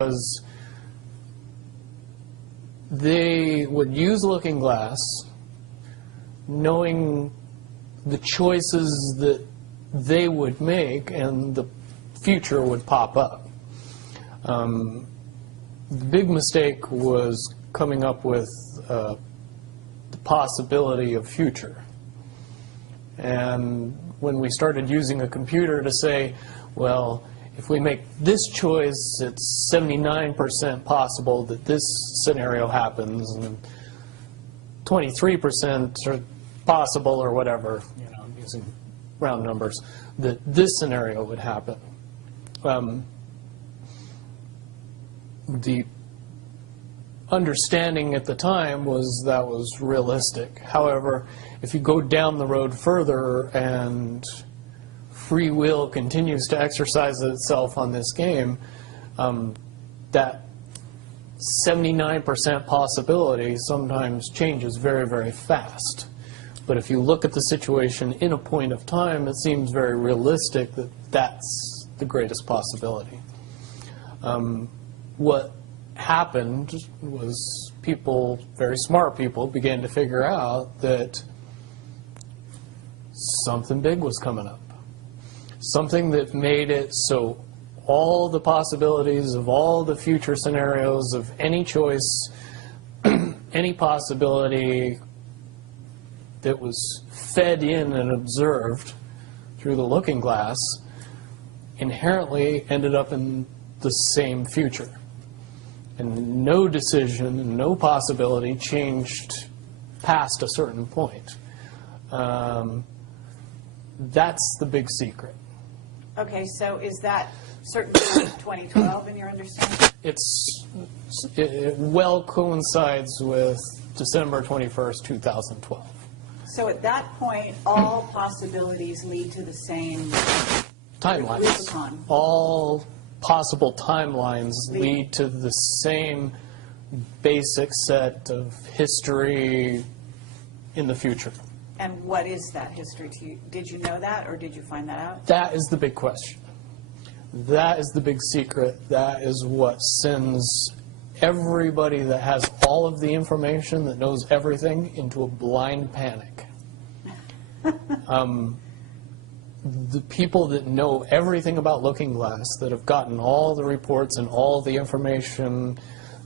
was they would use Looking Glass, knowing the choices that they would make, and the future would pop up. The big mistake was coming up with the possibility of future. And when we started using a computer to say, well, if we make this choice, it's 79% possible that this scenario happens, and 23% are possible, or whatever, using round numbers, that this scenario would happen. The understanding at the time was that was realistic. However, if you go down the road further and free will continues to exercise itself on this game, that 79% possibility sometimes changes very, very fast. But if you look at the situation in a point of time, it seems very realistic that that's the greatest possibility. What happened was people, very smart people, began to figure out that something big was coming up. Something that made it so all the possibilities of all the future scenarios of any choice, any possibility that was fed in and observed through the Looking Glass inherently ended up in the same future. And no decision, no possibility changed past a certain point. That's the big secret. Okay, so is that certainly 2012 in your understanding? It well coincides with December 21st, 2012. So at that point, all possibilities lead to the same timelines. Rubicon. All possible timelines lead to the same basic set of history in the future. And what is that history to you? Did you know that, or did you find that out? That is the big question. That is the big secret. That is what sends everybody that has all of the information, that knows everything, into a blind panic. The people that know everything about Looking Glass, that have gotten all the reports and all the information,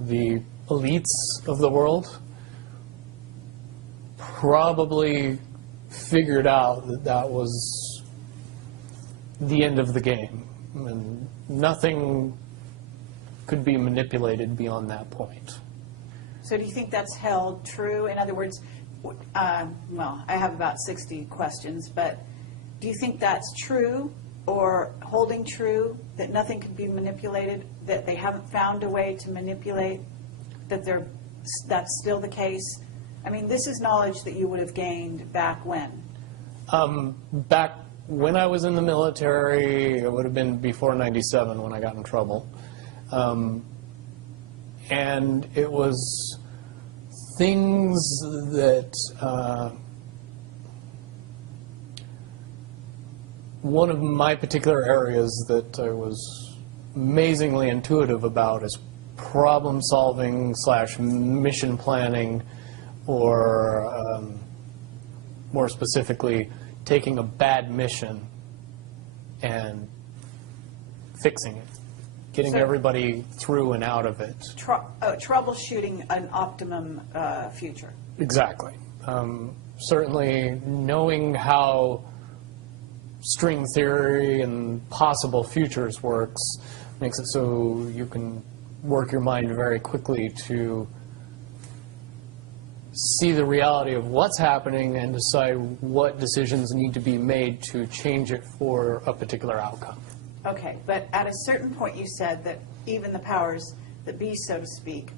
the elites of the world, probably figured out that that was the end of the game, and nothing could be manipulated beyond that point. So do you think that's held true? In other words, well, I have about 60 questions, but do you think that's true, or holding true, that nothing can be manipulated, that they haven't found a way to manipulate, that that's still the case? I mean, this is knowledge that you would have gained back when? Back when I was in the military, it would have been before '97 when I got in trouble. And it was things that one of my particular areas that I was amazingly intuitive about is problem solving / mission planning, or more specifically, taking a bad mission and fixing it, getting everybody through and out of it. Troubleshooting an optimum future. Exactly. Certainly knowing how string theory and possible futures works makes it so you can work your mind very quickly to see the reality of what's happening and decide what decisions need to be made to change it for a particular outcome. Okay, but at a certain point you said that even the powers that be, so to speak,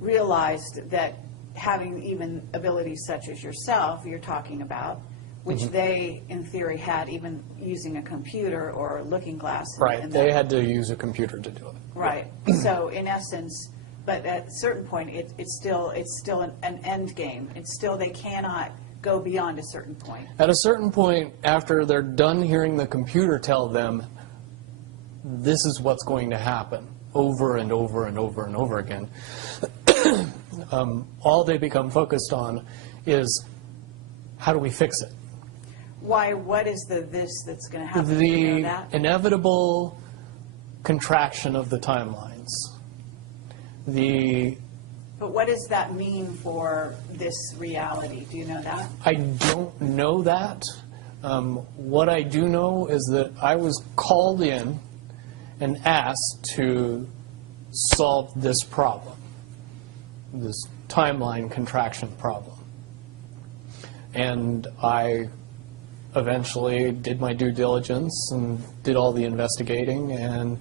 realized that having even abilities such as yourself, you're talking about, which they, in theory, had even using a computer or Looking Glass. Right, they had to use a computer to do it. Right, so in essence, but at a certain point, it's still an end game. It's still, they cannot go beyond a certain point. At a certain point, after they're done hearing the computer tell them, this is what's going to happen, over and over and over and over again, all they become focused on is how do we fix it? Why? What is the this that's going to happen? Do you know The that? inevitable contraction of the timelines. But what does that mean for this reality? Do you know that? I don't know that. What I do know is that I was called in and asked to solve this problem, this timeline contraction problem. And I eventually did my due diligence and did all the investigating and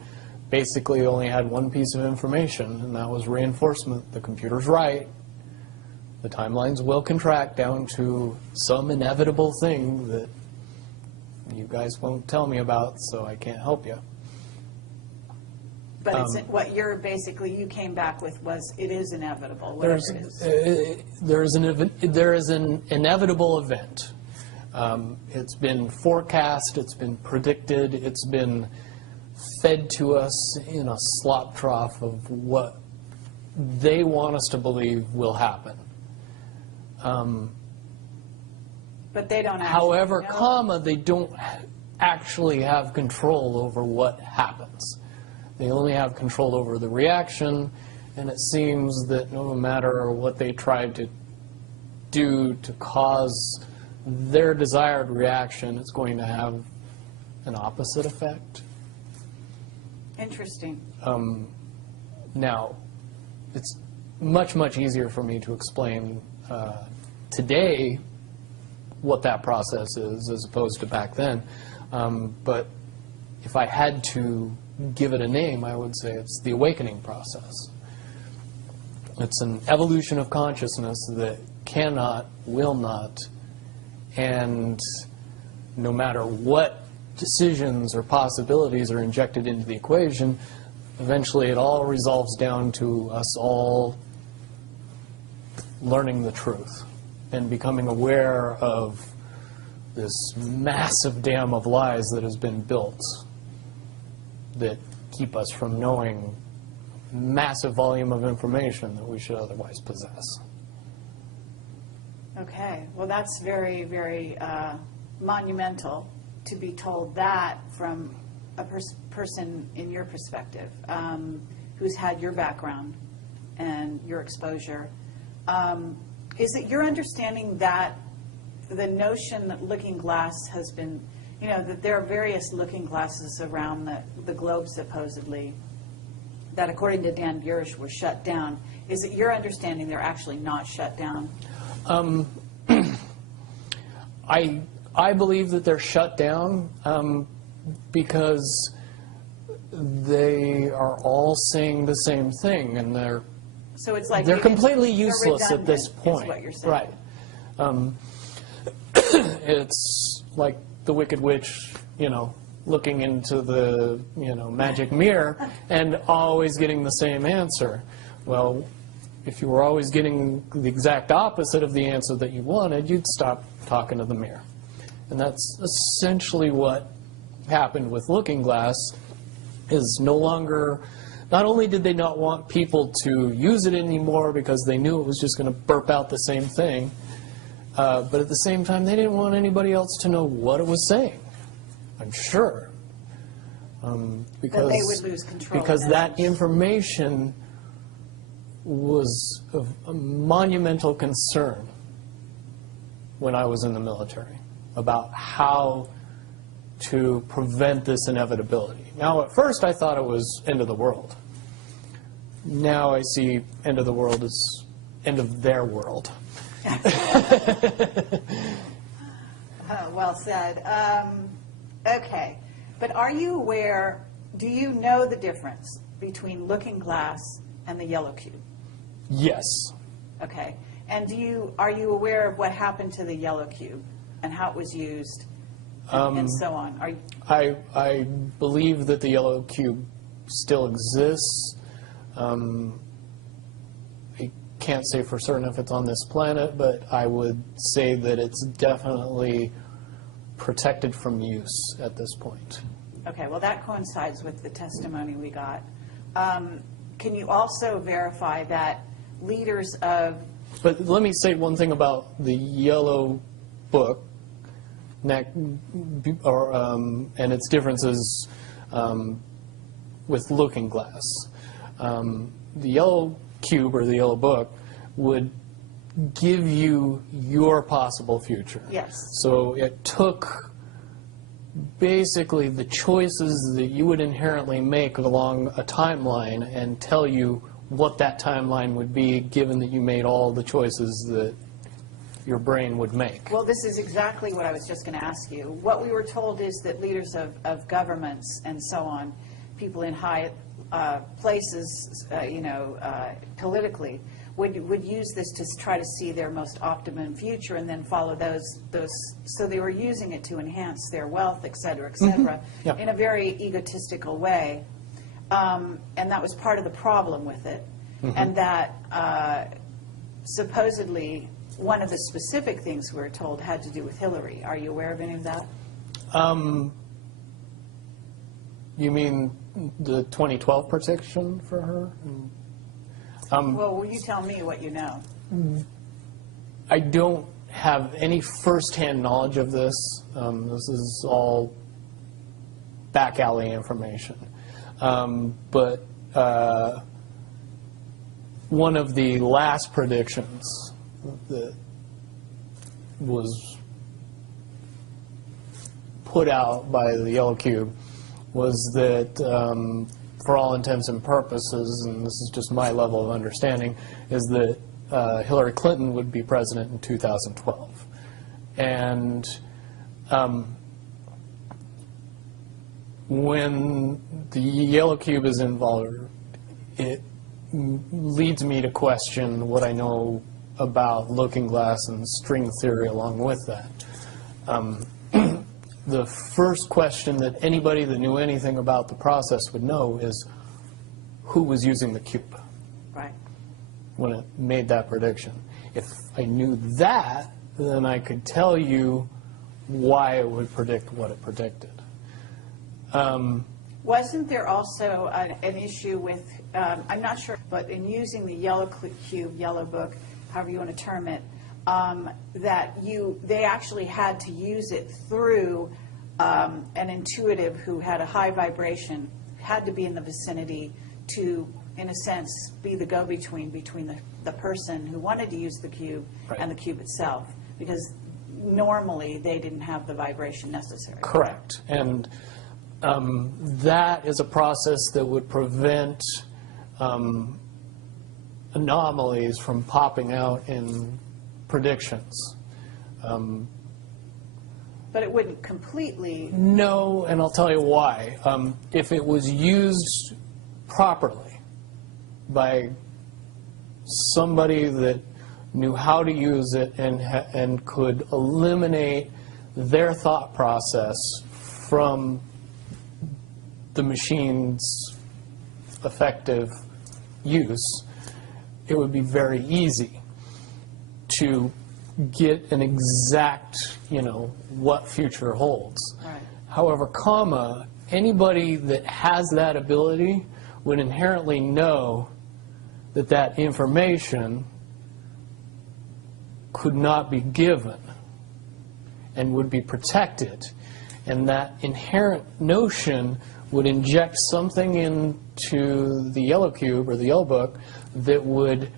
basically only had one piece of information, and that was reinforcement. The computer's right. The timelines will contract down to some inevitable thing that you guys won't tell me about, so I can't help you. But what you're basically, you came back with was it is inevitable, whatever it is. There is an inevitable event. It's been forecast, it's been predicted, it's been fed to us in a slop trough of what they want us to believe will happen. But they don't actually However, know. they don't actually have control over what happens. They only have control over the reaction, and it seems that no matter what they try to do to cause their desired reaction, it's going to have an opposite effect. Interesting. Now, it's much, much easier for me to explain today what that process is as opposed to back then. But if I had to give it a name, I would say it's the awakening process. It's an evolution of consciousness that cannot, will not, and no matter what decisions or possibilities are injected into the equation, eventually it all resolves down to us all learning the truth and becoming aware of this massive dam of lies that has been built that keep us from knowing massive volume of information that we should otherwise possess. Okay. Well, that's very, very monumental to be told that from a person in your perspective, who's had your background and your exposure. Is it your understanding that the notion that looking glass has been, that there are various looking glasses around the globe supposedly, that according to Dan Burish were shut down. Is it your understanding they're actually not shut down? I believe that they're shut down because they are all saying the same thing, and they're So it's like they're completely they're useless at this redundant, point. is what you're saying. Right. It's like the Wicked Witch, looking into the, magic mirror and always getting the same answer. Well, if you were always getting the exact opposite of the answer that you wanted, you'd stop talking to the mirror. And that's essentially what happened with Looking Glass, is no longer, not only did they not want people to use it anymore because they knew it was just going to burp out the same thing, but at the same time, they didn't want anybody else to know what it was saying, I'm sure. Because they would lose control. Because in that essence. information was of a monumental concern when I was in the military about how to prevent this inevitability. Now, at first, I thought it was end of the world. Now I see end of the world as end of their world. Well said. Okay. But are you aware, do you know the difference between Looking Glass and the yellow cube? Yes. Okay. And are you aware of what happened to the yellow cube and how it was used and so on? I believe that the yellow cube still exists. I can't say for certain if it's on this planet, but I would say that it's definitely protected from use at this point. Okay, well, that coincides with the testimony we got. can you also verify that leaders of... But let me say one thing about the yellow book, and its differences with Looking Glass. The yellow cube or the yellow book would give you your possible future. Yes. So it took basically the choices that you would inherently make along a timeline and tell you what that timeline would be, given that you made all the choices that your brain would make. Well, this is exactly what I was just going to ask you. What we were told is that leaders of governments and so on, people in high places, politically, would use this to try to see their most optimum future and then follow those. So they were using it to enhance their wealth, et cetera, Yep. in a very egotistical way. And that was part of the problem with it. And that supposedly one of the specific things we were told had to do with Hillary. Are you aware of any of that? You mean the 2012 prediction for her? Well, will you tell me what you know? I don't have any first-hand knowledge of this. This is all back alley information. But one of the last predictions that was put out by the Yellow Cube was that, for all intents and purposes, and this is just my level of understanding, is that Hillary Clinton would be president in 2012. And when the Yellow Cube is involved, it leads me to question what I know about Looking Glass and string theory along with that. The first question that anybody that knew anything about the process would know is who was using the cube Right. when it made that prediction. If I knew that, then I could tell you why it would predict what it predicted. Wasn't there also an issue with, I'm not sure, but in using the Yellow Cube, Yellow Book, however you want to term it, that they actually had to use it through an intuitive who had a high vibration, had to be in the vicinity to, in a sense, be the go-between between the person who wanted to use the cube Right. and the cube itself, because normally they didn't have the vibration necessary. Correct. And that is a process that would prevent anomalies from popping out in predictions. But it wouldn't completely... No, and I'll tell you why. If it was used properly by somebody that knew how to use it and could eliminate their thought process from the machine's effective use, it would be very easy to get an exact, what future holds. Right. However, anybody that has that ability would inherently know that that information could not be given and would be protected. And that inherent notion would inject something into the Yellow Cube or the Yellow Book that would